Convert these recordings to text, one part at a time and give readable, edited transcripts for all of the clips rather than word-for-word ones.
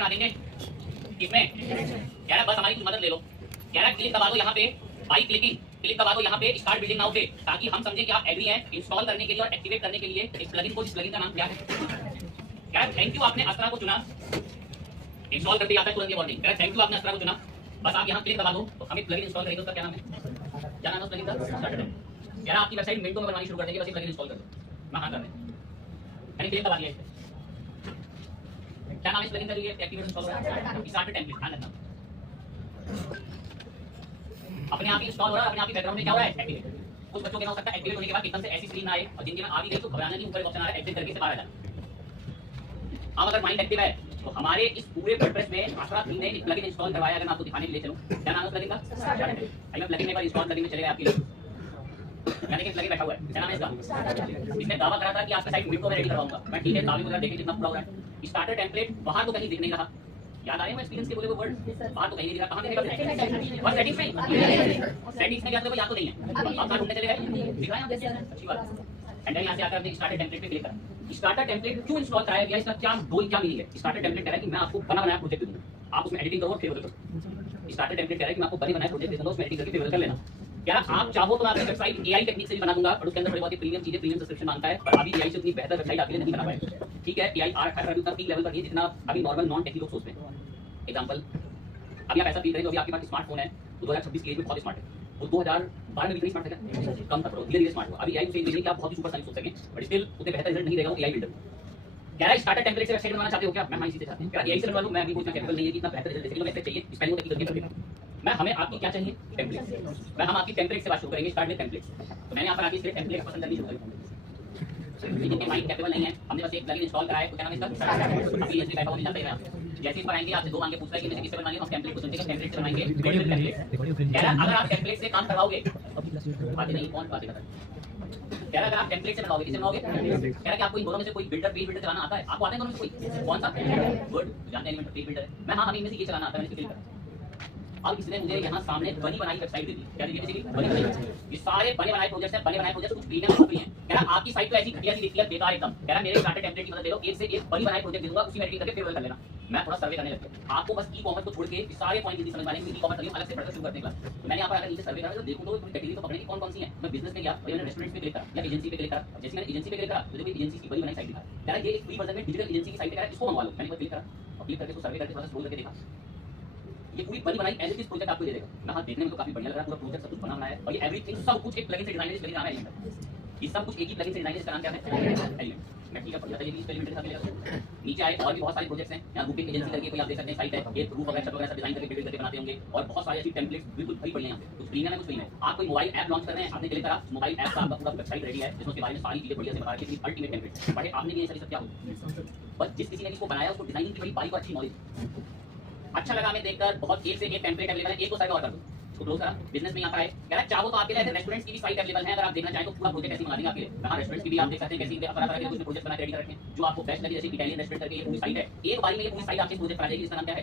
बना देंगे इसमें। कह रहा बस हमारी कुछ मदद ले लो। कह रहा क्लिक दबा दो यहाँ पे बाई क्लिकिंग, क्लिक दबा दो यहाँ पे स्टार्ट बिल्डिंग नाउ पे, ताकि हम समझें कि आप एग्री हैं इंस्टॉल करने के लिए और एक्टिवेट करने के लिए इस प्लगइन को। इस प्लगइन का नाम क्या है? कह रहा थैंक यू आपने अस्त्रा को चुना। इंस्टॉल करते आता है तुरंत ये वार्निंग। कह रहा थैंक यू आपने अस्त्रा को चुना। बस आप यहाँ क्लिक दबा दो तो हमें प्लगइन इंस्टॉल करेंगे। उसका क्या नाम है? क्या नाम है उस प्लगइन का? स्टार्टर। कह रहा आपकी वेबसाइट मिनटों में बनवानी शुरू कर देंगे, बस ये प्लगइन इंस्टॉल कर दो। मैं हाँ कर रहे हैं, मैंने क्लिक दबा दिया। क्या नाम है इस प्लगइन का? ये एक्टिवेट इंस्टॉल हो रहा है। Starter template. ध्यान रखना अपने आप ही इंस्टॉल हो रहा है, अपने आप ही बैकग्राउंड में क्या हो रहा है? एक्टिवेट। कुछ बच्चों के ना हो सकता है एक्टिवेट होने के बाद एकदम से ऐसी स्क्रीन ना आए, और जिनके में आ भी गई तो घबराना नहीं, ऊपर ऑप्शन आ रहा है एग्जिट करके से बाहर आ जाना। अब अगर माइंड एक्टिव है तो हमारे इस पूरे वर्डप्रेस में आसरा थीम ने एक प्लगइन इंस्टॉल करवाया। अगर मैं आपको दिखाने के लिए चलूं, क्या नाम है प्लगइन का? मैं प्लगइन एक बार इंस्टॉल करने में चले गए आपके लिए। मैंने एक प्लगइन बैठा हुआ है, क्या नाम है इसका? इसने दावा करा था कि आपका साइट मिनटों में रेडी करवाऊंगा मैं। ठीक है, दावे वगैरह देखें कितना पूरा हो रहा है। स्टार्टर टेम्पलेट बाहर तो कहीं दिख नहीं रहा। याद आ रहे हैं एक्सपीरियंस के बोले वो वर्ड? बाहर तो कहीं नहीं दिख रहा। कहां दिखेगा? और सेटिंग्स में। सेटिंग्स में जाते हो, याद तो नहीं है। आप कहां ढूंढने चले गए? दिख रहा है यहाँ? अच्छी बात। एंड यहां से आकर आपने स्टार्टर टेम्पलेट पे क्लिक करा। स्टार्टर टेम्पलेट क्यों इंस्टॉल कराया गया? इसका क्या गोल, क्या मीनिंग है? स्टार्टर टेम्पलेट कह रहा है कि मैं आपको बना बनाया प्रोजेक्ट दूंगा, आप उसमें एडिटिंग करो और फिर करो। स्टार्टर टेम्पलेट कह रहा है कि मैं आपको बने बनाए प्रोजेक्ट दूंगा, उसमें एडिटिंग करके फिर कर लेना। क्या आप चाहो तो मैं आपकी वेबसाइट एआई टेक्निक से भी बना दूंगा, और उसके अंदर बड़ी बहुत प्रीमियम चीजें, प्रीमियम सब्सक्रिप्शन मांगता है, पर अभी एआई से उतनी बेहतर वेबसाइट आपके लिए नहीं बना पाएगा। ठीक है, एआई उतना पीक लेवल पर नहीं जितना अभी नॉर्मल नॉन टेक्निकल लोग सोचते हैं। एग्जांपल, अभी आप ऐसा फील करें जो अभी आपके पास स्मार्टफोन है वो 2026 के एज में बहुत स्मार्ट है। वो 2012 में भी नहीं स्मार्ट था क्या? कम था, धीरे धीरे स्मार्ट हुआ। अभी एआई से नहीं कि आप बहुत ही सुपर साइंस सोच सकें, बट स्टिल उतने बेहतर रिजल्ट नहीं देगा वो एआई बिल्डर। कह रहा है स्टार्टर टेम्पलेट से वेबसाइट बनाना चाहते हो क्या? मैं इसी से चाहते हैं। क्या एआई से बनवा लूं? मैं अभी उतना कैपेबल नहीं है कि इतना बेहतर रिजल्ट दे सके। मैं चाहिए स्पेलिंग को तकनीक करके मैं हमें आपकी क्या चाहिए? टेम्पलेट। मैं हम आपकी टेम्पलेट से बात शुरू करेंगे। Start with template. तो मैंने यहाँ पर आगे टेम्पलेट पसंद करनी शुरू करी, लेकिन माइंड कैपेबल नहीं है। हमने बस एक प्लगइन इंस्टॉल कराया है, क्या नाम है इसका? अभी ऐसे बैठा हुआ नहीं जानते हैं। जैसे इस पर आएंगे आपसे दो मांगे पूछ रहा है कि मुझे किससे बनवानी है, हम टेम्पलेट को चुनेंगे, टेम्पलेट से बनाएंगे। कह रहा अगर आप टेम्पलेट से काम करवाओगे, बातें नहीं कौन बातें करता है। कह रहा अगर आप टेम्पलेट से बनाओगे, किससे बनाओगे? कह रहा कि आपको इन दोनों में से कोई बिल्डर, पेज बिल्डर चलाना आता है? आपको आता है दोनों में से कोई? कौन सा? गुड, जानते हैं एलिमेंट पेज बिल्डर है। मैं हाँ, हमें इनमें से ये चलाना आता है, मैंने क्लिक करा। अब इसने मुझे यहाँ सामने बनी बनाई वेबसाइट दे दी। क्या दी? बेसिकली बनी बनाई। ये सारे बने बनाए प्रोजेक्ट्स हैं, बने बनाए प्रोजेक्ट्स कुछ प्रीमियम कुछ फ्री हैं। कह रहा आपकी साइट तो ऐसी घटिया सी दिखती है, बेकार एकदम। कह रहा मेरे स्टार्टर टेम्पलेट की मदद ले लो, एक से एक बनी बनाए प्रोजेक्ट दे दूंगा, उसी में एडिटिंग करके फिर कर लेना। मैं थोड़ा सर्वे करने लग गया। आपको बस ई कॉमर्स को छोड़ के सारे पॉइंट नहीं समझ पाएंगे कि ई कॉमर्स अलग से पढ़कर शुरू करने का। तो मैंने यहाँ पर अगर नीचे सर्वे करा तो देखो तो कैटेगरी तो पकड़ेगी कौन कौन सी है। मैं बिजनेस में गया, मैंने रेस्टोरेंट पे क्लिक करा या एजेंसी पे क्लिक करा। जैसे मैंने एजेंसी पे क्लिक करा तो देखो एजेंसी की बनी बनाई साइट दिखा। कह रहा ये एक फ्री वर्जन में डिजिटल एजेंसी की साइट है, इसको मंगवा लो। मैंने क्लिक करा और क्लिक करके सर्वे करके थोड़ा स्क्रॉल करके देखा, ये पूरी बनी बनाई एज इट इज प्रोजेक्ट आपको दे देगा। मैं हाँ, देखने में तो काफी बढ़िया लग रहा है, पूरा प्रोजेक्ट सब कुछ बना है, और ये एवरीथिंग सब कुछ एक प्लगइन से डिजाइन है। नाम है एलिमेंट। ये सब कुछ एक ही प्लगइन से डिजाइन है, इसका नाम क्या है? एलिमेंट। मैं ठीक है बढ़िया था, ये भी एलिमेंट के साथ मिलेगा। नीचे आए और भी बहुत सारे प्रोजेक्ट्स हैं। यहाँ बुकिंग एजेंसी करके कोई आप देख सकते हैं साइट है, ये रूफ वगैरह सब डिजाइन करके बिल्ड करके बनाते होंगे, और बहुत सारे ऐसी टेम्पलेट्स बिल्कुल फ्री बढ़िया हैं। कुछ प्रीमियम है, कुछ फ्री है। आप कोई मोबाइल ऐप लॉन्च कर रहे हैं, आपने क्लिक करा, मोबाइल ऐप का आपका पूरा वेबसाइट रेडी है, जिसमें उसके बारे में सारी चीजें बढ़िया से बता रही है। अल्टीमेट टेम्पलेट बट आपने ये सारी सब क्या हो, बस जिस किसी ने इसको बनाया उसको डिजाइनिंग की बड़ी बारीक और अच्छी नॉलेज। अच्छा लगा हमें देखकर, बहुत एक से एक टेम्पलेट अवेलेबल है। एक को साइड और कर दो, इसको क्लोज करा। बिजनेस में यहाँ पर आए, कह रहा है चाहो तो आपके लिए रेस्टोरेंट्स की भी साइट अवेलेबल है, अगर आप देखना चाहें तो पूरा प्रोजेक्ट ऐसे बना देंगे आपके लिए। हाँ, रेस्टोरेंट्स की भी आप देख सकते हैं कैसी तरह के कुछ प्रोजेक्ट बना रेडी कर रखे हैं जो आपको बेस्ट लगे। जैसे इटालियन रेस्टोरेंट करके ये पूरी साइट है, एक बारी में ये पूरी साइट आपके प्रोजेक्ट बना जाएगी। इसका नाम क्या है?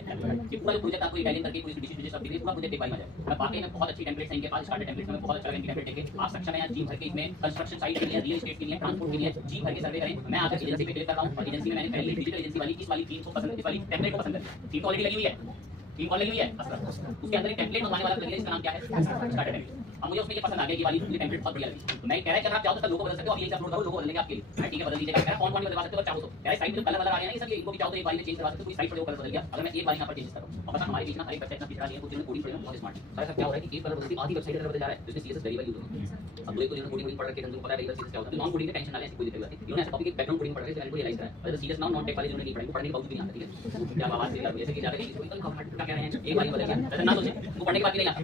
ये पूरा जो प्रोजेक्ट आपको इटालियन करके पूरी डिशेस डिशेस सब देंगे, पूरा प्रोजेक्ट एक बार में आ जाएगा। मैं बाकी में बहुत अच्छी टेम्पलेट्स हैं इनके पास। स्टार्टर टेम्पलेट्स में बहुत अच्छा लगा इनके टेम्पलेट देखे। आप सक्षम है यहाँ जी भर के इसमें कंस्ट्रक्शन साइट के लिए, रियल एस्टेट के लिए, ट्रांसपोर्ट के लिए जी भर के सर्वे करें। मैं आकर एजेंसी पे क्लिक कर रहा हूँ, और एजेंसी में मैंने पहले डिजिटल एजेंसी वाली इस वाली थीम को पसंद, इस वाली टेम्पलेट को पसंद कर। थीम ऑलरेडी लगी हुई है, थीम ऑलरेडी हुई है, उसके अंदर एक टेम्पलेट मंगवाने वाला प्लगइन है, इसका नाम क्या है? Starter template. अब मुझे उसमें ये पसंद आ गया कि वाली मुझे टेम्पलेट बहुत बढ़िया लगी। तो मैं कह रहा है कि अगर आप चाहो तो लोगो बदल सकते हो, अब ये अपलोड करो, लोगो बदलेंगे आपके लिए। मैं ठीक है बदल दीजिएगा। कह रहा फॉन्ट भी बदलवा सकते हो चाहो तो। कह रहा साइट में कलर आ गया ना, ये सब इनको भी चाहो तो एक बार में चेंज करवा सकते हो। कोई साइट पर जो कलर बदल गया, अगर मैं एक बार यहाँ पर चेंज करूँ, और पता हमारे बीच में हर एक वेबसाइट इतना पिछड़ा नहीं है, कुछ इन्होंने कोडिंग पढ़ी बहुत स्मार्ट है। सारा क्या हो रहा है कि एक कलर बदलती आधी वेबसाइट कलर बदल जा रहा है, जिसमें सीएसएस वेरी वेरी यूज होता है। अब दो को कोडिंग पढ़ के पता है वेरी सीएसएस क्या होता है, नॉन कोडिंग का टेंशन ना ले, ऐसी कोई दिक्कत नहीं है। इन्होंने ऐसा टॉपिक एक बैकग्राउंड कोडिंग पढ़ के मैंने को रियलाइज करा है। सीएस नाउ नॉन टेक वाले जिन्होंने नहीं पढ़ाई, पढ़ने के बावजूद भी नहीं आता। ठीक है, क्या आवाज से जैसे कि जाते हैं इसको एकदम खटखटा कह रहे हैं, एक बार बदल गया, ऐसा ना सोचें, वो पढ़ने के बाद नहीं आता।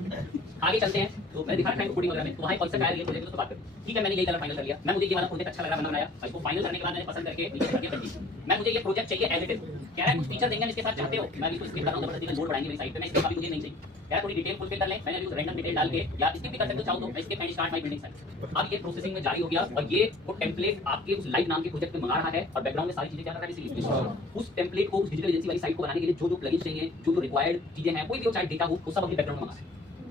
आगे चलते हैं, तो मैं दिखा रहा हूं कोडिंग वगैरह में, तो वहां कॉन्सेप्ट आया, ये प्रोजेक्ट तो बात करें। ठीक है, मैंने ये कलर फाइनल कर लिया। मैं मुझे ये वाला प्रोजेक्ट अच्छा लगा, मैंने बनाया। इसको फाइनल करने के बाद मैंने पसंद करके नीचे करके कर दी। मैं मुझे ये प्रोजेक्ट चाहिए एज इट इज। कह रहा है कुछ फीचर देंगे इसके साथ, चाहते हो? मैं इसको स्किप कर रहा हूं, जबरदस्ती लोड बढ़ाएंगे मेरी साइट पे, मैं इसके साथ मुझे नहीं चाहिए। कह रहा थोड़ी डिटेल फुलफिल कर लें, मैंने अभी रैंडम डिटेल डाल के या स्किप भी कर सकते हो चाहो तो। मैं skip and start my building site. अब ये प्रोसेसिंग में जारी हो गया, और ये वो टेम्पलेट आपके उस लाइव नाम के प्रोजेक्ट में मंगा रहा है, और बैकग्राउंड में सारी चीजें क्या कर रहा है इसीलिए उस टेम्पलेट को, उस डिजिटल एजेंसी वाली साइट को बनाने के लिए जो जो प्लगइन चाहिए, जो जो रिक्वायर्ड चीजें हैं, कोई भी चाहे डेटा हो, वो सब अपने बैकग्राउंड में मंगा।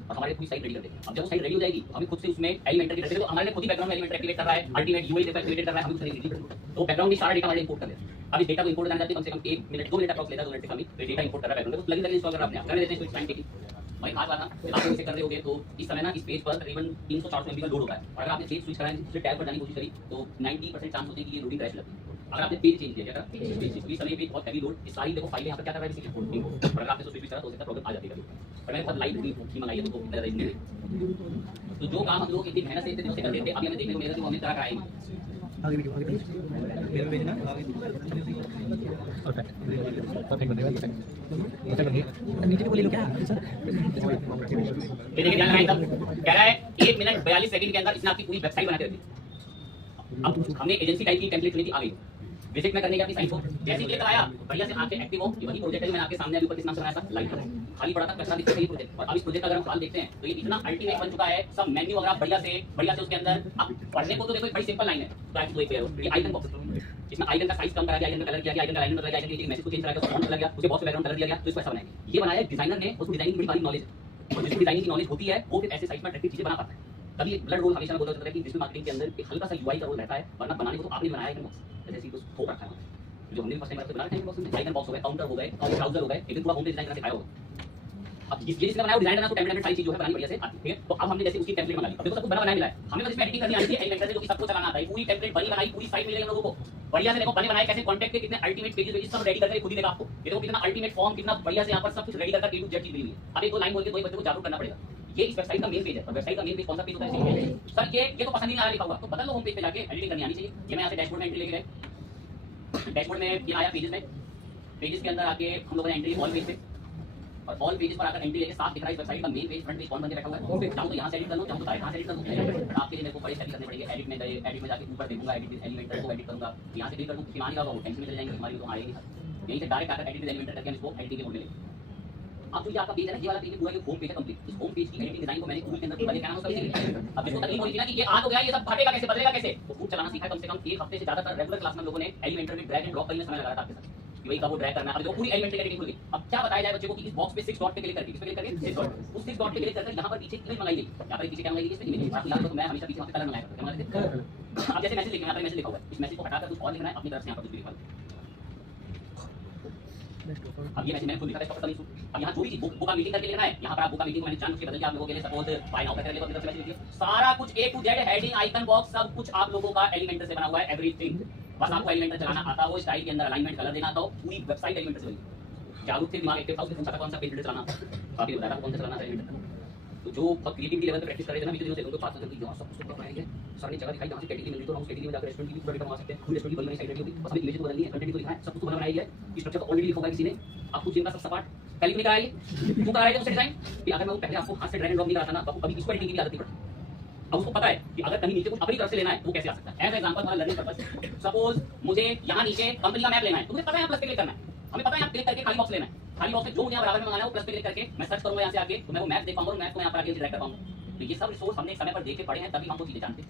और हमारे पूरी साइट रेडी कर देंगे। अब जब वो साइट रेडी हो जाएगी तो हमें खुद से उसमें एलिमेंटर की तो हमारे खुद ही बैकग्राउंड में एलिमेंटर एक्टिवेट कर रहा है, अल्टीमेट यूआई देखो एक्टिवेट कर रहा है, हम उससे रेडी कर देंगे। तो बैकग्राउंड में सारा डेटा हमारे इंपोर्ट कर देते हैं। अब इस डेटा को इंपोर्ट करना चाहते हैं कम से कम 1 मिनट 2 मिनट अप्रॉक्स लेता है, 2 मिनट से कम ही। तो डेटा इंपोर्ट कर रहा है बैकग्राउंड में, तो प्लगइन इंस्टॉल कर रहा है अपने आप, करने देते हैं इसको टाइम टेकिंग। भाई खास बात ना, जब आप इसे कर रहे होगे तो इस समय ना इस पेज पर तकरीबन 300-400 MB का लोड होगा। और अगर आपने पेज स्विच कराया दूसरे टैब पर जाने की कोशिश करी तो 90% चांस होते हैं कि ये लोडिंग क्रैश लगती है। अगर आपने पेज चेंज किया इस समय पे बहुत हैवी लोड, इस सारी देखो फाइलें यहाँ पर क्या कर रहा है किसी रिपोर्टिंग, और अगर आपने स्विच करा तो उसका प्रॉब्लम आ जाती है कभी। पर मैंने बहुत लाइट की मंगाई है तो इतना ज़्यादा इजी नहीं। तो जो काम हम लोग इतनी मेहनत से इतने दिनों से करते थे, अभी हमें देखने को मिलेगा कि वो हमें तरह कराएंगे। आगे वीडियो आगे मेरे पेज ना आगे परफेक्ट बनेगा। नीचे बोले लो क्या सर, ये देखिए ध्यान लगाएं, तब कह रहा है 1 मिनट 42 सेकंड के अंदर इसने आपकी पूरी वेबसाइट बना के रखी। अब हमने एजेंसी टाइप की टेम्पलेट चुनी थी, आ गई विजिट में करने की अपनी साइट को जैसे ही कराया बढ़िया से आके एक्टिव हो। ये वही प्रोजेक्ट है मैंने आपके सामने अभी ऊपर किस नाम से बनाया था, लाइट खाली पड़ा था, कचरा दिखता है ये प्रोजेक्ट। और अब इस प्रोजेक्ट का अगर हम हाल देखते हैं तो ये इतना अल्टीमेट बन चुका है, सब मेन्यू अगर आप बढ़िया से उसके अंदर आप पढ़ने को तो देखो बड़ी सिंपल लाइन है, तो एक क्लियर हो। ये आइकन बॉक्स, इसमें आइकन का साइज कम करा गया, आइकन का कलर किया गया, आइकन का अलाइनमेंट बदला गया, आइकन के मैसेज को चेंज करा गया, फॉन्ट बदला गया, उसके बॉक्स बैकग्राउंड कलर दिया गया, तो इसको ऐसा बनाएंगे। ये बनाया डिजाइनर ने, उसको डिजाइनिंग की बड़ी सारी नॉलेज है, और जिसकी डिजाइनिंग की नॉलेज होती है वो फिर ऐसे साइट में अट्रैक्टिव चीजें बना पाता है। तभी ब्लड रोल हमेशा बोला जाता है कि डिजिटल मार्केटिंग के अंदर एक हल्का सा यूआई का रोल रहता है, वरना बनाने को तो आपने बनाया आइकन बॉक्स, जैसे कुछ ठोक रखा है जो हमने फर्स्ट टाइम बना रहे हैं, आइकन बॉक्स हो गए, काउंटर हो गए, और ब्राउजर हो गए, एक पूरा होम पेज डिजाइन करके दिखाया होगा। अब ये जिसने बनाया वो डिजाइनर को टेम्पलेट सारी चीज जो है बनानी बढ़िया से आती है। तो अब हमने जैसे उसकी टेम्पलेट बना ली, अब देखो सब कुछ बना बनाया मिला है, हमें बस इसमें एडिटिंग करनी आती है, एलिमेंटर से जो कि सबको चलाना आता है। पूरी टेम्पलेट बनी बनाई, पूरी साइट मिल गई हम लोगों को बढ़िया से। देखो बने बनाए कैसे, कॉन्टैक्ट के कितने अल्टीमेट पेजेस सब रेडी करके खुद ही देगा आपको। ये देखो कितना अल्टीमेट फॉर्म, कितना बढ़िया से यहाँ पर सब कुछ रेडी करके A to Z चीज मिली है। अब एक दो लाइन बोल के कोई बच्चे को जागरूक करना पड़ेगा। ये इस वेबसाइट का मेन पेज है, और वेबसाइट का मेन पेज कौन सा पेज होता है सर, ये तो पसंद नहीं आया लिखा हुआ, तो बदल लो होम पेज पे जाके, एडिटिंग करनी आनी चाहिए। ये मैं यहाँ से डैशबोर्ड में एंट्री लेके गए, डैशबोर्ड में ये आया पेजेस में, पेजेस के अंदर आके हम लोगों ने एंट्री ऑल पेज पे, और ऑल पेजेस पर आकर एंट्री लेके साफ दिख रहा है वेबसाइट का मेन पेज, फ्रंट पेज कौन बन के बैठा हुआ है। चाहूँ तो यहाँ से एडिट कर लो, चाहूँ तो यहाँ से एडिट कर लो। आपके लिए मेरे को बड़ी सेटिंग करनी पड़ेगी, एडिट में गए, एडिट में जाके ऊपर देखूंगा, एडिट विद एलिमेंटर को एडिट करूंगा, यहाँ से एडिट कर दूँ, किसी का टेंशन में चल जाएंगे हमारी, तो आएगी यहीं से डायरेक्ट आकर एडिट विद एलिमेंटर करके हम इसको एडिटिंग के मोड में लेंगे। अब जो ये आपका पेज है ना, ये वाला पेज पूरा जो होम पेज है कंप्लीट, इस होम पेज की एडिटिंग डिजाइन को मैंने टूल के अंदर पहले क्या नाम उसका लिखा। अब जिसको तकलीफ होती है ना कि ये आ तो गया, ये सब हटेगा कैसे, बदलेगा कैसे, तो खूब चलाना सीखा। कम से कम 1 हफ्ते से ज्यादा रेगुलर क्लास में लोगों ने एलिमेंटर में ड्रैग एंड ड्रॉप करने में समय लगाया था आपके साथ, कि भाई कब वो ड्रैग करना है। अब देखो पूरी एलिमेंटर की एडिटिंग खुल गई। अब क्या बताया जाए बच्चे को कि इस बॉक्स पे 6 डॉट पे क्लिक करके, किस पे क्लिक करके 6 डॉट, उस 6 डॉट पे क्लिक करके यहाँ पर पीछे इमेज मंगाई गई। यहाँ पर पीछे क्या मंगाई गई, इसमें इमेज। आप याद रखो मैं हमेशा पीछे वहाँ पे कलर मंगाया करता हूं। अब जैसे मैसेज लिखना है, यहाँ पर मैसेज लिखा हुआ है, इस मैसेज को हटाकर कुछ और लिखना है अपनी तरफ से, यहाँ पर कुछ भी लिखा है। अब ये मैसेज मैंने खुद लिखा था, इसको अब यहाँ जो भी बुक का मीटिंग करके लिखना है, यहाँ पर आप बुक का मीटिंग को मैंने जान के बदल के आप लोगों के लिए सपोज बाय नाउ करके अपनी तरफ से मैसेज लिखिए। सारा कुछ A to Z, heading, icon box, सब कुछ आप लोगों का एलिमेंटर से बना हुआ है, एवरीथिंग। बस आपको एलिमेंटर चलाना आता हो, स्टाइल के अंदर अलाइनमेंट कलर देना आता हो, पूरी वेबसाइट एलिमेंटर से बनी। जागरूक थे, दिमाग एक्टिव था, उसने पूछा था कौन सा पेज बिल्डर चलाना, काफी बताया कौन सा चलाना है एलिमेंटर। तो जो बहुत क्रिएटिविटी लेवल पे प्रैक्टिस कर रहे थे ना, बीते दिनों से उनको पास करके यार सब कुछ तो पाएंगे, सारी जगह दिखाई, जहाँ से कैटेगरी मिल रही तो हम कैटेगरी में जाकर रेस्टोरेंट की भी बना सकते हैं, पूरी रेस्टोरेंट की बनी साइट रेडी होगी, बस हमें इमेज को बदलनी है, कंटेंट को दिखाना है, सब कुछ बनाया है। स्ट्रक्चर तो ऑलरेडी लिखा होगा किसी ने, आपको जिनका सब सपाट पहले नहीं कराया, क्यों करा रहे थे उससे डिजाइन कि अगर मैं पहले आपको हाथ से ड्रैग एंड ड्रॉप नहीं कराता ना, तो अभी इसको एडिटिंग की आदत नहीं पड़ती। अब उसको पता है कि अगर कहीं नीचे कुछ अपनी तरफ से लेना है वो कैसे आ सकता है। एज एग्जांपल हमारा लर्निंग पर्पस, सपोज मुझे यहाँ नीचे कंपनी का मैप लेना है, तो मुझे पता है प्लस पे क्लिक करना है, हमें पता है यहाँ क्लिक करके खाली बॉक्स लेना है, खाली बॉक्स में जो मुझे बराबर में मंगाना है वो प्लस पे क्लिक करके मैं सर्च करूंगा यहाँ से आके, तो मैं वो मैप देख पाऊंगा, मैप को यहाँ पर आके ड्रैग कर पाऊंगा। तो ये सब रिसोर्स हमने एक समय पर देखे पढ़े हैं, तभी हम वो चीजें जानते हैं।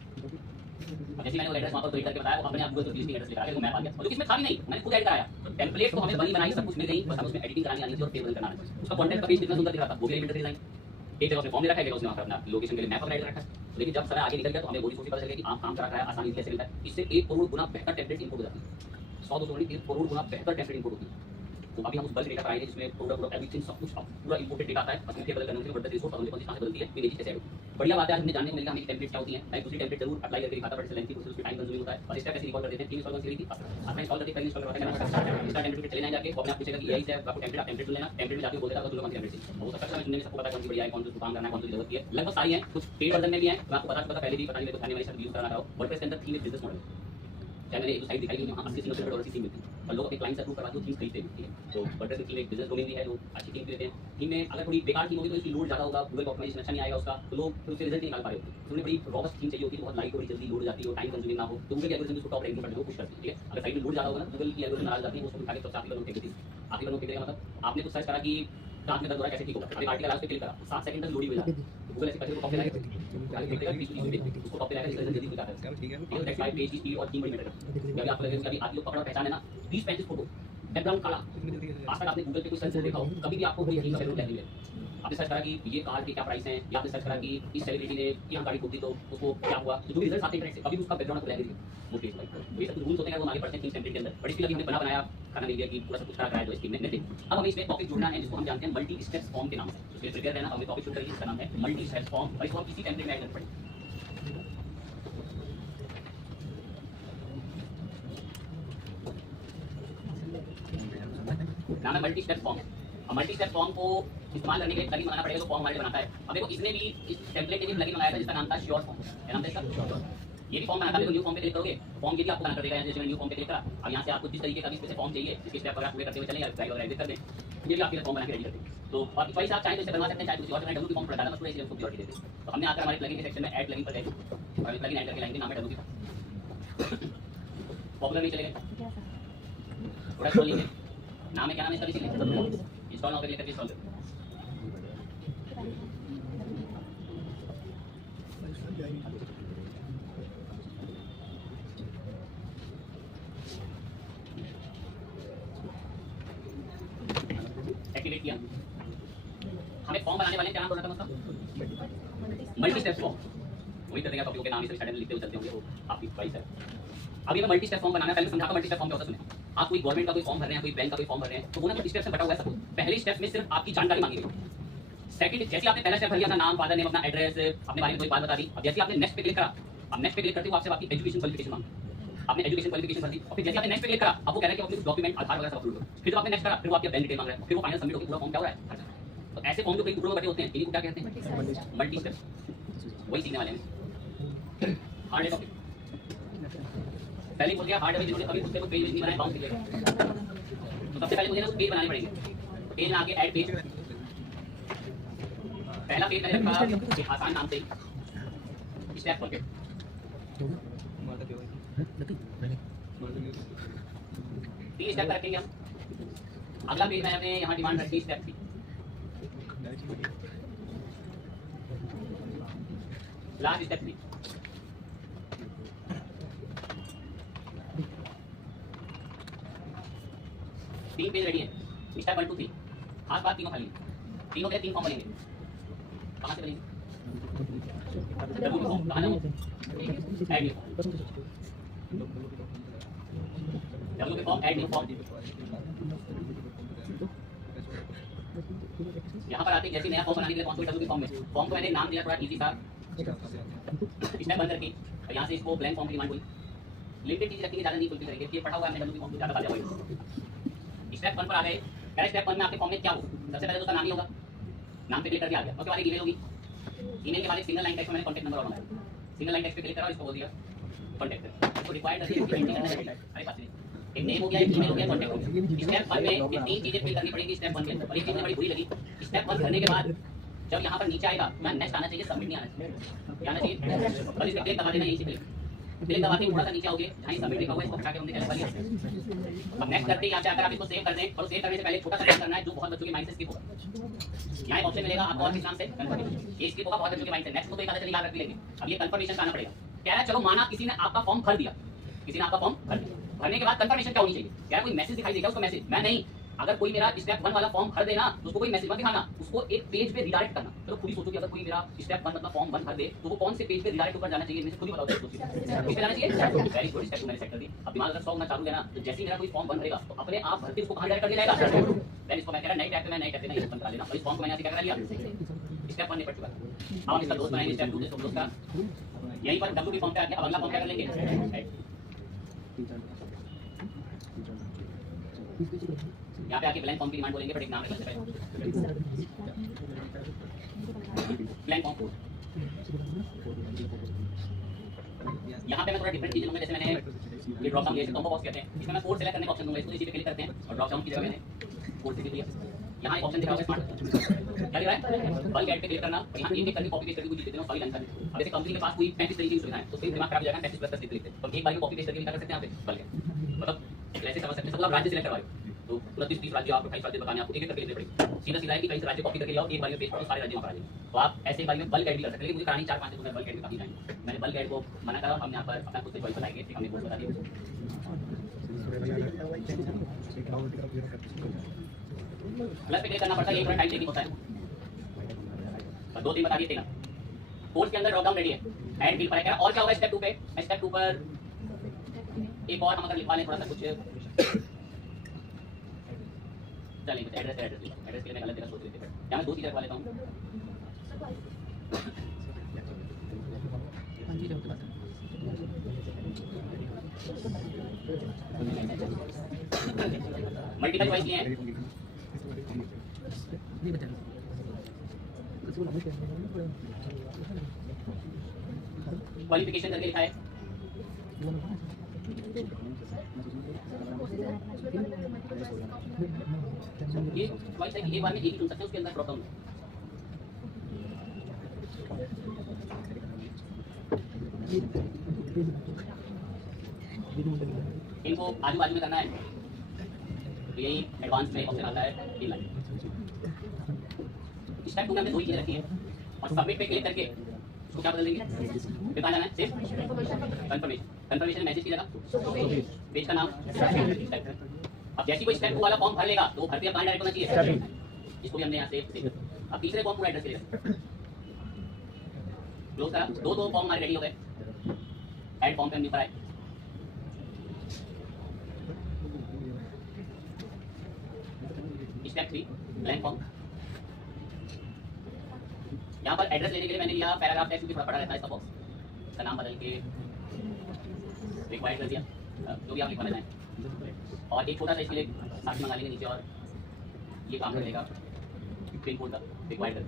जैसे मैंने वो एड्रेस वहाँ पर क्लिक करके बताया, वो अपने आप गूगल लिस्टिंग एड्रेस लिखा के वो मैप आ गया, और इसमें था भी नहीं, मैंने खुद ऐड कराया। टेम्पलेट तो हमें बनी बनाई सब कुछ मिल गई, बस हम उसमें एडिटिंग करानी आनी थी और टेबल करना है। उसका कंटेंट का पेज कितना सुंदर दिख रहा था, वो भी एलिमेंटर डिजाइन। एक जगह उसने फॉर्म दे रखा है, उसने वहाँ पर अपना लोकेशन के लिए मैप अपना ऐड रखा है। लेकिन जब समय आगे निकल गया तो हमें वो सोच पता चल गया कि आप काम करा है, आसानी कैसे मिलता है। इससे 1 करोड़ गुना बेहतर टेम्पलेट इनपुट हो जाती है, 100-200 नहीं 1 करोड़ गुना बेहतर टेम्पलेट इनपुट होती है। तो अभी हम उस बल्क डेटा पर आएंगे जिसमें प्रोडक्ट एवरीथिंग सब कुछ पूरा इंपोर्टेड डेटा आता है, बस टेबल करने के लिए वर्डप्रेस रिसोर्स कौन से बदलती है, इमेज कैसे ऐड होती है। बढ़िया बात है, आज हमने जानने को मिलेगा हमें टेम्पलेट क्या होती है। मैं दूसरी टेम्पलेट जरूर अप्लाई करके दिखाता, बट इसे लेंथी प्रोसेस, टाइम कंज्यूमिंग होता है। और स्टेप ऐसे रिकॉर्ड कर देते हैं, 3 इंस्टॉल करके आप इंस्टॉल करके पहले इंस्टॉल करवाते हैं, इसका टेम्पलेट चले जाएंगे आपके, अपने आप पूछेगा कि यही है आपको टेम्पलेट चुन लेना, टेम्पलेट में जाके बोल देगा तो कौन सी टेम्पलेट चाहिए। वो सब चुनने में सबको पता है कौन सी बढ़िया है, कौन सा काम करना है, कौन सी जरूरत है। लगभग सारी है, कुछ पेड वर्जन में भी है, तो आपको पता पहले भी पता नहीं, तो मैंने यूज करना था। वर्डप्रेस के अंदर थीम एक बिजनेस मॉडल है, चाहे मैंने एक साइट दिखाई कि वहाँ 80-90 डॉलर की थीम मिलती है, और लोग अपने क्लाइंट से अप्रूव करवा के थीम खरीदते हैं। तो वर्डप्रेस की थीम एक बिजनेस डोमेन भी है, लोग अच्छी थीम देते हैं। थीम में अगर थोड़ी बेकार थीम होगी तो इसकी लोड ज़्यादा होगा, गूगल ऑप्टिमाइजेशन अच्छा नहीं आएगा उसका, तो लोग फिर उससे रिजल्ट नहीं निकाल पा रहे होते। तो उन्हें बड़ी रॉबस्ट थीम चाहिए होती है, बहुत लाइट और जल्दी लोड हो जाती है, टाइम कंज्यूमिंग ना हो, तो गूगल की एल्गोरिथम उसको टॉप रैंकिंग पर वो पुश करती है। ठीक है, अगर साइट में लोड ज़्यादा होगा ना, गूगल की एल्गोरिथम नाराज जाती है, उसको उठा के तो आप ही लोग फेंक देती है। आप ही लोग फेंक देगा मतलब आपने कुछ सर्च करा कि दांत में दर्द हो रहा है कैसे ठीक होगा, एक आर्टिकल आज पे क्लिक करा 7 सेकंड तक लोड ही हो जाता है। तो गूगल ऐसे करके कॉपी लगाएगा, उसको कॉपी लगाएगा, इसका रिजल्ट जल्दी निकालता है। ठीक है, दैट्स व्हाई पेज की स्पीड और थीम बड़ी मैटर करती है। जब आपको लगेगा कि आप लोग पकड़ा पहचान है ना, 20-35 फोटो बैकग्राउंड काला, आज तक आपने गूगल पे कोई सर्च देखा हो, कभी भी आपको कोई थीम का जरूर नहीं मिलेगा। आपने सर्च करा कि ये कार की क्या प्राइस है, या आपने सर्च करा कि इस सेलिब्रिटी ने यहाँ गाड़ी खरीदी तो उसको क्या हुआ, तो जो भी रिजल्ट आते हैं कभी भी उसका बैकग्राउंड आपको लगेगा मोस्टली इस बाइक। ये सब रूल्स होते हैं वो आगे बढ़ते हैं 3 टेम्पलेट के अंदर, बट इसके लिए हमने बनाया खाना नहीं दिया कि पूरा सब कुछ कराया जो स्कीम में थे। अब हमें इसमें टॉपिक जुड़ना है जिसको हम जानते हैं मल्टी स्टेप्स फॉर्म के नाम से। उसके लिए प्रिपेयर रहना, हमें टॉपिक शुरू करिए जिसका नाम है मल्टी स्टेप्स फॉर्म, और इसको हम इसी टेम्पलेट में ऐड करना पड़ेगा। नाम है मल्टी स्टेप फॉर्म। अब मल्टी स्टेप फॉर्म को इस्तेमाल करने के लिए प्लगइन बनाना पड़ेगा जो फॉर्म वाले बनाता है। अब देखो इसने भी इस टेम्पलेट ने भी प्लगइन बनाया था जिसका नाम था श्योर फॉर्म। क्या नाम था इसका? ये भी फॉर्म बनाता है। देखो न्यू फॉर्म पे क्लिक करोगे फॉर्म ये भी आपको बना कर देगा। जैसे मैंने न्यू फॉर्म पे क्लिक करा, अब यहाँ से आपको जिस तरीके का भी इसमें से फॉर्म चाहिए इसके स्टेप वगैरह पूरे करते हुए चलें या गाइड वगैरह एडिट कर दें, ये भी आपके लिए फॉर्म बना के रेडी कर दें। तो और वैसे आप चाहें तो इसे बनवा सकते हैं, चाहे कुछ और करना है। डब्ल्यू फॉर्म पड़ता है बस इसलिए उसको प्रियोरिटी देते हैं। तो हमने आकर हमारे प्लगइन के सेक्शन में ऐड प्लगइन पर गए और हम प्लगइन ऐड करके लाएंगे, नाम है डब्ल्यू पॉपुलर में चले गए, थोड़ा खोल लीजिए, नाम है क्या नाम है इसका लिख लीजिए, इंस्टॉल नाउ पे क्लिक करके इंस्टॉल करें। एक्टिवेट किया, हमें फॉर्म बनाने वाले क्या नाम बोलना था उसका? Multi step form. वही कर देंगे टॉपिक के नाम इसे स्टार्टिंग में लिखते हुए चलते होंगे, वो आपकी चॉइस है। अभी मैं मल्टी स्टेप फॉर्म बनाना है, पहले समझा मल्टी स्टेप फॉर्म क्या होता है। सुनिए, आप कोई गवर्नमेंट का कोई फॉर्म भर रहे हैं, कोई बैंक का कोई फॉर्म भर रहे हैं, तो वो ना कुछ स्टेप से बटा हुआ है सब। पहले स्टेप में सिर्फ आपकी जानकारी मांगी गई। सेकंड, जैसे आपने पहला स्टेप भर लिया, अपना नाम, फादर नेम, अपना एड्रेस, अपने बारे में कोई बात बता दी। अब जैसे आपने नेक्स्ट पे क्लिक करा, अब नेक्स्ट पे क्लिक करते हो आपसे आपकी एजुकेशन क्वालिफिकेशन मांगा, आपने एजुकेशन क्वालिफिकेशन भर दी। और फिर जैसे आपने नेक्स्ट पे क्लिक करा, आपको कह रहा है कि अपने डॉक्यूमेंट आधार वगैरह सब अपलोड करो। फिर जब आपने नेक्स्ट करा, फिर वो आपके बैंक डिटेल मांग रहा है, फिर वो फाइनल सबमिट होकर पूरा फॉर्म क्या हो रहा है। तो ऐसे फॉर्म जो कई टुकड़ों में बटे होते हैं इन्हीं को क्या कहते हैं? Multi step. वही सीखने वाले हैं। हार्ड टॉपिक पहले बोल गया, हार्ड है जिन्होंने कभी उससे कोई पेज नहीं बनाया बाउंस किया। तो सबसे पहले मुझे ना पेज बनाने पड़ेंगे। तो पेज में आके ऐड पेज, पहला पेज मैंने रखा एक आसान नाम से स्टेप 1। तीन स्टेप रखेंगे हम। अगला पेज मैंने यहाँ डिमांड रखी स्टेप 3। Last step 3। तीन पेज रेडी है। स्टेप 1 2 3। खास बात तीनों खाली, तीनों के 3 फॉर्म बनेंगे। कहाँ से बनेंगे? डब्ल्यू फॉर्म कहाँ जाऊँ? ऐड न्यू फॉर्म, डब्ल्यू के फॉर्म, ऐड न्यू फॉर्म। यहाँ पर आते हैं जैसे नया फॉर्म बनाने के लिए कौन सा डब्ल्यू के फॉर्म में फॉर्म को मैंने नाम दिया थोड़ा इजी सा, स्टेप बंद करके, और यहाँ से इसको ब्लैंक फॉर्म की डिमांड हुई। लिमिटेड चीज रखेंगे, ज़्यादा नहीं फुलफिल करेंगे। ये पढ़ा हुआ है हमने डब्ल्यू के फॉर्म को, ज़्यादा बात है। स्टेप 1 पर आ गए। पहले स्टेप 1 में आपके फॉर्म में क्या हो? सबसे पहले तो उसका नाम ही होगा, नाम पे क्लिक करके आ गया। उसके बाद एक ईमेल होगी, ईमेल के बाद एक सिंगल लाइन टेक्स्ट में मैंने कॉन्टैक्ट नंबर और बनाया। सिंगल लाइन टेक्स्ट पे क्लिक करा और इसको बोल दिया कॉन्टैक्ट। इसको रिक्वायर्ड है अरे बात नहीं, एक नेम हो गया, एक ईमेल हो गया, कॉन्टैक्ट हो गया। स्टेप 1 में ये 3 चीजें फिल करनी पड़ेंगी स्टेप 1 के अंदर। और ये चीज मुझे बड़ी बुरी लगी। स्टेप 1 करने के बाद जब यहाँ पर नीचे आएगा, मैं नेक्स्ट आना चाहिए, सबमिट नहीं आना चाहिए। क्या आना चाहिए? बस इसे क्लिक दबा देना, यहीं से क्लिक दबा के थोड़ा सा नीचे आओगे, जहाँ सबमिट लिखा हुआ है इसको हटा के हमने कैंसिल कर लिया। अब नेक्स्ट करते यहाँ से आकर आप इसको सेव कर दें, और सेव करने से पहले छोटा सा काम करना है जो बहुत बच्चों के माइंड से स्किप होगा। यहाँ एक ऑप्शन मिलेगा आपको और किस नाम से, कंफर्मेशन। ये स्किप होगा बहुत बच्चों के माइंड से। नेक्स्ट को तो एक आधा चलिए याद रख लेंगे। अब ये कंफर्मेशन का आना पड़ेगा। कह रहा है चलो माना किसी ने आपका फॉर्म भर दिया, किसी ने आपका फॉर्म भर दिया, भरने के बाद कंफर्मेशन क्या होनी चाहिए? क्या कोई मैसेज दिखाई देगा उसको? मैसेज मैं नहीं, अगर कोई मेरा स्टेप 1 वाला फॉर्म भर देना तो उसको कोई मैसेज मत दिखाना, उसको एक पेज पे रिडायरेक्ट करना। चलो खुद ही सोचो कि अगर कोई मेरा स्टेप 1 मतलब फॉर्म 1 भर दे तो वो कौन से पेज पे रिडायरेक्ट होकर जाना चाहिए? इनमें से खुद ही बताओ, किस पे जाना चाहिए? वेरी गुड, स्टेप 2 मैंने सेट कर दी। अब दिमाग अगर 100 गुना चालू है ना, तो जैसे ही मेरा कोई फॉर्म 1 भरेगा तो अपने आप भर के उसको कहां डायरेक्ट करने जाएगा? देन इसको मैं कह रहा नई टैब पे, मैं नई टैब पे नहीं ओपन करा लेना, और इस फॉर्म को मैंने ऐसे क्या कर लिया, स्टेप 1 निपट चुका है। अब हम इसका दोस्त बनाएंगे स्टेप 2 दोस्त का। यहीं पर डब्ल्यू के फॉर्म पे आ गया। अब अगला फॉर्म क्या कर लेंगे? यहाँ पे आके ब्लैंक फॉर्म की डिमांड बोलेंगे, बट एक नाम है ब्लैंक फॉर्म। यहाँ पे मैं थोड़ा डिफरेंट चीजें लूंगा, जैसे मैंने ये ड्रॉप डाउन कॉम्बो बॉक्स कहते हैं, इसमें मैं कोड सेलेक्ट करने का ऑप्शन दूंगा। इसको इसी पे क्लिक करते हैं और ड्रॉप डाउन की जगह मैंने कोड से दिया। यहाँ एक ऑप्शन दिखा हुआ है स्मार्ट, क्या दिख रहा है? बल्क ऐड पे क्लिक करना, यहाँ एक करके कॉपी पेस्ट करके कुछ लिख देना, फाइल आंसर। अब जैसे कंपनी के पास कोई 35 तरीके की सुविधा है तो फिर दिमाग खराब हो जाएगा, 35 प्लस लिखते हैं और एक बार में कॉपी पेस्ट करके लिखा कर सकते हैं। यहाँ पे बल्क मतलब ऐसे समझ सकते हैं। सब राज्य सिलेक्ट करवाए तो 29-30 राज्य आपको 28 राज्य बताने, आपको एक एक करके लिखने पड़ेगे। सीधा सीधा है कि कहीं से राज्य कॉपी करके लाओ, एक बार में पेस्ट करो, सारे राज्य वहाँ पर आ जाएंगे। तो आप ऐसे एक बार में बल्क ऐड भी कर सकते हैं, लेकिन मुझे कहानी 4-5 दिन में बल्क ऐड भी काफी जाएंगे। मैंने बल्क ऐड को मना करा, हम यहाँ पर अपना खुद से चॉइस बनाएंगे, हमने कोड बता दिया। प्लस पे क्लिक करना पड़ता है, एक बार टाइम टेकिंग होता है। दो तीन बता दिए, तेरह। कोर्स के अंदर ड्रॉप डाउन रेडी है, ऐड बिल पर है। और क्या होगा स्टेप 2 पे? स्टेप 2 पर एक और हम अगर लिखवा लें थोड़ा सा कुछ, चलिए कुछ एड्रेस के लिए मैं गलत जगह सोच रही थी, यहाँ मैं दो चीज़ें रखवा लेता हूँ। मल्टीपल चॉइस लिए हैं, क्वालिफिकेशन करके लिखा है, ये चॉइस है कि एक बार में एक ही चुन सकते हैं, उसके अंदर ड्रॉप डाउन है। इनको आजू बाजू में करना है, तो यही एडवांस में ऑप्शन आता है इन लाइन। स्टेप 2 में हमने दो ही चीजें रखी है, और सबमिट पे क्लिक करके उसको क्या बदल देंगे, कितना जाना है, सिर्फ कंफर्मेशन मैसेज की जगह पेज का नाम। अब जैसे कोई स्टेप 2 वाला फॉर्म भर लेगा तो वो भरते अपना डायरेक्ट होना चाहिए, इसको भी हमने यहाँ सेव। अब तीसरे फॉर्म पूरा एड्रेस के लिए क्लोज करा, दो फॉर्म हमारे रेडी हो गए। ऐड फॉर्म पे हम ऊपर आए, स्टेप 3 ब्लैंक फॉर्म। यहाँ पर एड्रेस लेने के लिए मैंने लिया पैराग्राफ टेक्स्ट, क्योंकि थोड़ा बड़ा रहता है इसका बॉक्स, इसका नाम बदल के रिक्वायर्ड कर दिया, जो भी आप लिखवा लेना है। और एक छोटा सा इसके लिए साथ मंगा लेंगे नीचे, और ये काम कर लेगा पिन कोड का रिक्वायर्ड कर।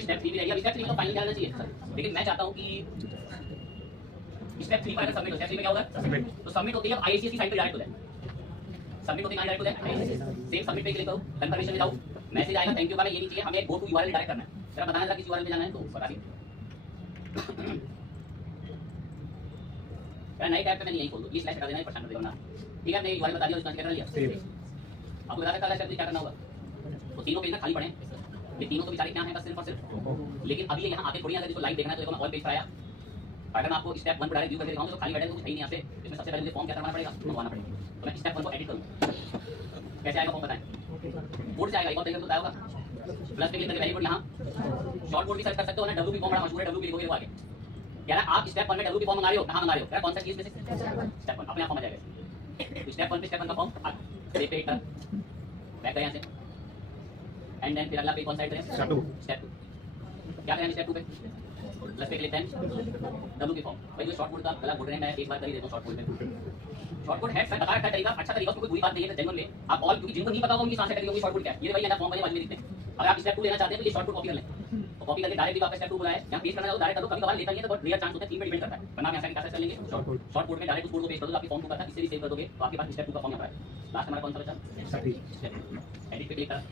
स्टेप 3 भी रहेगा। स्टेप 3 में तो फाइनल जाना चाहिए सर, लेकिन मैं चाहता हूँ कि स्टेप 3 पर अगर सबमिट हो, स्टेप 3 में क्या होगा, तो सबमिट होती है अब IACS की साइट पे डायरेक्ट हो जाए, सबमिट होती है डायरेक्ट हो जाए, सेम सबमिट पे क्लिक करो, कंफर्मेशन में जाओ, मैसेज आएगा थैंक यू वाला, ये नहीं चाहिए हमें, गो टू URL डायरेक्ट करना है। जरा बताना जरा किस URL पे जाना है, तो बता दिए। नए टैब पे मैंने यही खोल दो, ये स्लैश हटा देना है, परेशान कर देगा ना, ठीक है। मैंने URL बता दिया, उसका कर लिया, आपको बता सकता है क्या करना होगा। तो तीनों पेज ना खाली पड़े, ये तीनों तो बेचारे क्या हैं, सिर्फ और सिर्फ, लेकिन अभी ये यहाँ आके थोड़ी अगर इसको लाइव देखना है तो देखो मैं और पेज पर आया, अगर मैं आपको स्टेप 1 को डायरेक्ट व्यू करके दिखाऊं तो खाली बैठे तो कुछ है ही नहीं यहाँ से। इसमें सबसे पहले मुझे फॉर्म क्या करना पड़ेगा, मंगवाना पड़ेगा। तो मैं स्टेप 1 को एडिट करूँ, कैसे आएगा फॉर्म बताएं, बोर्ड से आएगा, एक और तरीके से बताया होगा, प्लस पे क्लिक करके वेरीफाइड यहाँ शॉर्ट कोड भी सर्च कर सकते हो ना, WP फॉर्म बड़ा मशहूर है, WP लिखोगे तो आगे कह रहा है आप स्टेप 1 में WP फॉर्म मंगा रहे हो, कहाँ मंगा रहे हो, कौन सा चीज में से, स्टेप 1 अपने आप फॉर्म आ जाएगा। स्टेप 1 पे स्टेप 1 का फॉर्म सेव पे कर बैक करें यहाँ से, एंड देन फिर अगला पेज कौन सा ऐड करें, स्टेप 2 क्या करें स्टेप 2 पे प्लस पे क्लिक दें WP फॉर्म। भाई जो शॉर्ट कोड का गला बोल रहे हैं, मैं एक बार कर ही देता हूँ शॉर्ट कोड पे। शॉर्ट कोड है सर बता रखा तरीका, अच्छा तरीका, कोई बुरी बात नहीं है, जेन्युइन में आप ऑल, क्योंकि जिनको नहीं पता होगा उनकी सांसें करेंगे शॉर्ट कोड क्या है, ये भाई ना फॉर्म बने बाद में लिखते हैं। अगर आप स्टेप 2 लेना चाहते हैं तो ये शॉर्ट कोड कॉपी कर लें, तो कॉपी करके डायरेक्टली आपका स्टेप 2 बुलाए, यहाँ पेस्ट करना चाहो डायरेक्ट करो, कभी-कभार लेता नहीं है तो बहुत रेयर चांस होता है, 3 पे डिपेंड करता है, वरना आप यहाँ से कैसे कर लेंगे शॉर्ट कोड में डायरेक्ट उस कोड को पेस्ट कर दो, आपकी फॉर्म को करता है, इससे भी सेव कर दोगे तो आपके पास स्टेप 2 का फॉर्म यहाँ पर है। लास्ट हमारा कौन सा बचा, एडिट पे क्लिक करा,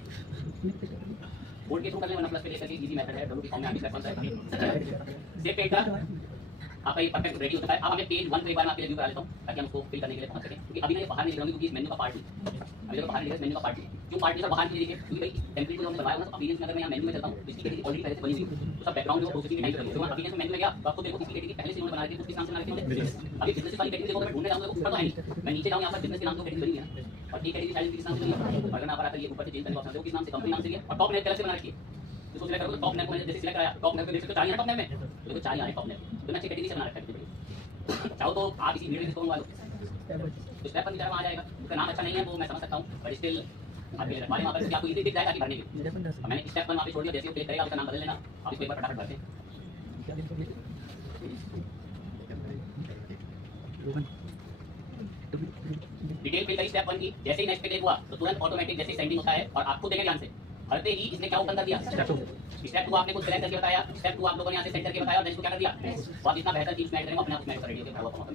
बोर्ड के थ्रू कर लें, वरना प्लस पे क्लिक करके इजी मेथड है, WP फॉर्म में आगे स्टेप कौन सा है, सेव पे का आपका ये परफेक्ट रेडी हो चुका है। अब हमें पेज 1 पे एक बार आपके रिव्यू करा लेता हूँ ताकि हम उसको फिल करने के लिए पहुंच सकें, क्योंकि अभी मैं ये बाहर नहीं निकलूंगी क्योंकि इस मेन्यू का पार्ट नहीं, अभी तो बाहर नहीं निकल मेन्यू का पार्ट नहीं, क्यों पार्ट नहीं सर बाहर नहीं देखिए, क्योंकि भाई टेम्पलेट को जो हमने बनाया ना, तो अपीयरेंस में अगर मैं यहाँ मेन्यू में चलता हूँ तो इसकी कैटेगरी ऑलरेडी पहले से बनी हुई है, तो सब बैकग्राउंड जो प्रोसेसिंग टाइम लगी, तो मैं अपीयरेंस में मेन्यू में गया तो आपको देखो इसकी कैटेगरी पहले से उन्होंने बना रखी है, उसके नाम से बना रखी है। अभी बिजनेस वाली कैटेगरी देखो, मैं ढूंढने जाऊंगा ऊपर तो है नहीं, मैं नीचे जाऊँ यहाँ पर बिजनेस के नाम से कैटेगरी बनी है ना, और ये कैटेगरी शायद किस नाम से बनी है, अगर आप आकर ये ऊपर से चेंज करने का ऑप्शन है, किस नाम से, कंपनी नाम से है, और टॉप नेम कलर से बना रखी है, तो सिलेक्ट करो, टॉप नेम को मैंने जैसे सिलेक्ट कराया, टॉप नेम को देख सकते हो 4 टॉप नेम में, तो 4 यहाँ टॉप नेम, तो मैं अच्छी कैटेगरी से बना रखा है, चाहो तो आप इसी वीडियो को मंगवा लो, तो स्टेप 1 की तरफ आ जाएगा, उसका नाम अच्छा नहीं है वो मैं समझ सकता हूँ, बट स्टिल आपके लिए रखवा लें, वहाँ पर आपको इजी दिख जाएगा कि भरने के लिए। मैंने स्टेप 1 वहाँ पे छोड़ दिया, जैसे वो क्लिक करेगा उसका नाम बदल लेना, आप इसको एक बार फटाफट भरते हैं। डिटेल फिल करी स्टेप 1 की, जैसे ही नेक्स्ट पे क्लिक हुआ तो तुरंत ऑटोमेटिक जैसे सेंडिंग होता है, और आपको देखें ध्यान से, भरते ही इसने क्या ओपन कर दिया, स्टेप 2 आपने कुछ सेलेक्ट करके बताया, स्टेप 2 आप लोगों ने यहाँ से सेट करके बताया, और नेक्स्ट क्या कर दिया, वो आप इतना बेहतर चीज ऐड करेंगे अपने आप में रेडी होकर खड़ा हुआ।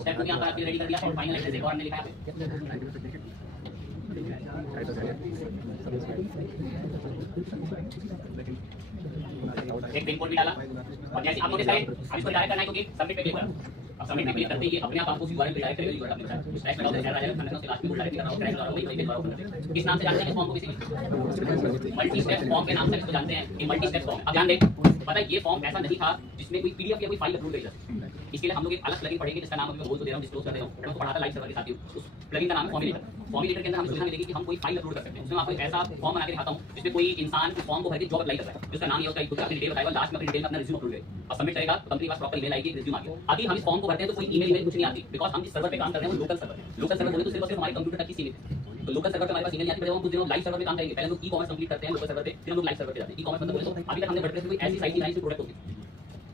स्टेप 2 यहाँ पर आपने रेडी कर दिया, और फाइनल एड्रेस एक और हमने लिखा है, एक पिन कोड भी डाला, और जैसे आप नोटिस करें अब इसको डायरेक्ट करना है क्योंकि सबमिट पे क्लिक करा, अब सबमिट पे क्लिक करते ही अपने आप आपको URL पे डायरेक्ट करेगा, URL अपने साथ स्लैश लगाओ, ऐड आ जाएगा, मैंने उसके लास्ट में डायरेक्ट करा, क्रैश करा, वही पेज लगाओ। किस नाम से जानते हैं इस फॉर्म को, किसी मल्टी स्टेप फॉर्म के नाम से इसको जानते हैं, ये मल्टी स्टेप फॉर्म। अब ध्यान दें, पता है ये फॉर्म ऐसा नहीं था जिसमें कोई PDF या कोई फाइल अपलोड करी जाती, इसके लिए हम लोग एक अलग प्लगइन पढ़ेंगे जिसका नाम अभी मैं बोल तो दे रहा हूँ, डिस्क्लोज कर दे रहा हूँ, मैं उसको पढ़ाता लाइव सर्वर के साथ ही हूँ। उस प्लगइन का नाम है फॉर्मुलेटर। फॉर्मुलेटर के अंदर हमें सुविधा मिलेगी कि हम कोई फाइल अपलोड कर सकते हैं। उसमें आपको एक ऐसा फॉर्म बना के दिखाता हूँ जिसमें कोई इंसान उस फॉर्म को भर के जॉब अप्लाई कर रहा है, जिसका नाम ये होता है, कुछ अपनी डिटेल बताएगा, लास्ट में अपनी डिटेल अपना रिज्यूम अपलोड करेगा और सबमिट करेगा, तो कंपनी के पास प्रॉपर ईमेल आएगी, रिज्यूम आ गया। अभी हम इस फॉर्म को भरते हैं तो कोई ईमेल कुछ नहीं आती, बिकॉज हम जिस सर्वर पे काम कर रहे हैं वो लोकल सर्वर है। लोकल सर्वर बोले तो सिर्फ हमारे कंप्यूटर तक ही सीमित है। तो लोकल सर्वर पे हमारे पास ईमेल नहीं आती, पहले हम कुछ दिनों लाइव सर्वर पे काम करेंगे। पहले हम लोग ई कॉमर्स कंप्लीट करते हैं लोकल सर्वर पे, फिर हम लोग लाइव सर्वर पे जाते हैं। ई कॉमर्स मतलब बोले तो अभी तक हमने वर्डप्रेस में कोई ऐसी साइट नहीं बनाई जिसमें प्रोडक्ट होती।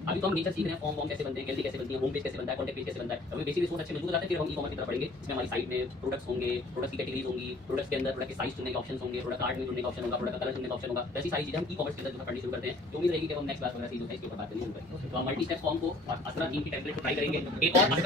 अभी तो हम नेचर सीख रहे हैं, फॉर्म कैसे बनते हैं, गैलरी कैसे बनती है, होम पेज कैसे बनता है, कॉन्टैक्ट पेज कैसे बनता है। अभी बेसिक रिसोर्स अच्छे मजबूत हो जाते हैं, फिर हम ई कॉमर्स की तरफ बढ़ेंगे, जिसमें हमारी साइट में प्रोडक्ट्स होंगे, प्रोडक्ट की कैटेगरीज होंगी, प्रोडक्ट्स के अंदर प्रोडक्ट के साइज चुनने के ऑप्शन होंगे, प्रोडक्ट कार्ड में जुड़ने का ऑप्शन होगा, प्रोडक्ट का कलर चुनने का ऑप्शन होगा। ऐसी सारी चीजें हम ई कॉमर्स के अंदर पढ़नी शुरू करते हैं। तो उम्मीद रहेगी कि हम नेक्स्ट क्लास वगैरह चीजों है इसके ऊपर बात करेंगे। तो हम मल्टी स्टेप फॉर्म को और असरा टीम की टेम्पलेट को ट्राई करेंगे। एक और